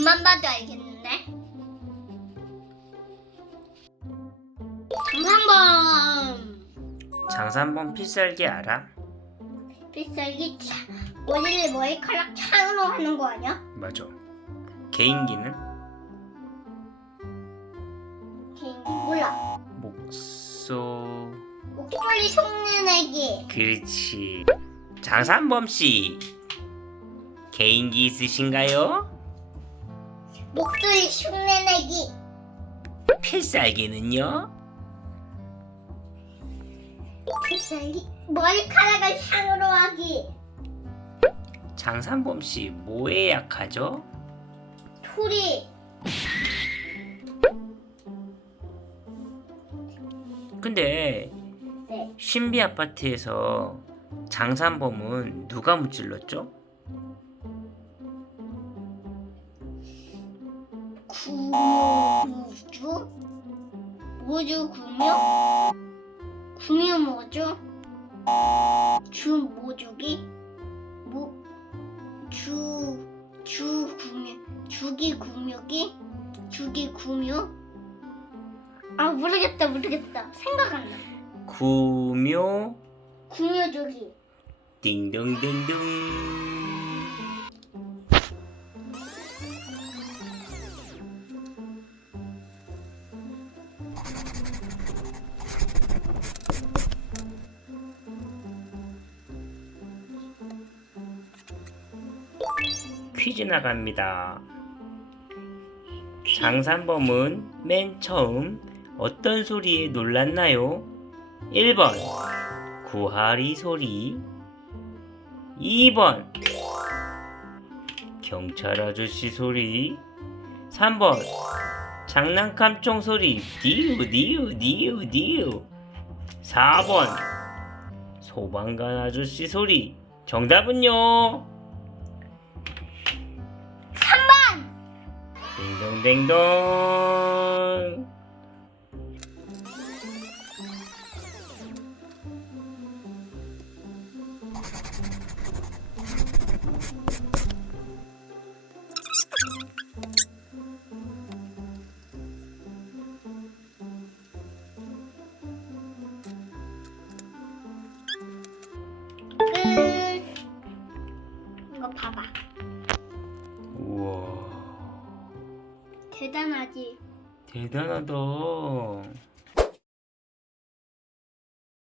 눈만 봐도 알겠는데? 장상범 장산범 필살기 알아? 필살기 차 머리를 머리카락 창으로 하는 거 아니야? 맞아. 개인기는 개인기 몰라 목소. 목소리 흉내내기 그렇지. 장산범 씨 개인기 있으신가요? 목소리 흉내내기 필살기는요? 필살기 머리카락을 향으로 하기 장산범 씨 뭐에 약하죠? 소리 근데 네 신비 아파트에서 장산범은 누가 무찔렀죠? 구주? 뭐죠 구묘 구묘 뭐죠? 주 뭐주기? 뭐주주 구묘 주기 구묘기? 주기 구묘? 아 모르겠다 모르겠다. 생각 안 나. 구묘? 구묘 주기. 띵동댕동 퀴즈 나갑니다. 장산범은 맨 처음 어떤 소리에 놀랐나요? 1번 구하리 소리 2번 경찰 아저씨 소리 3번 장난감 총 소리. 디우 디우 디우 디우. 4번. 소방관 아저씨 소리. 정답은요? 3번. 딩동댕동 이거 봐봐. 우와. 대단하지? 대단하다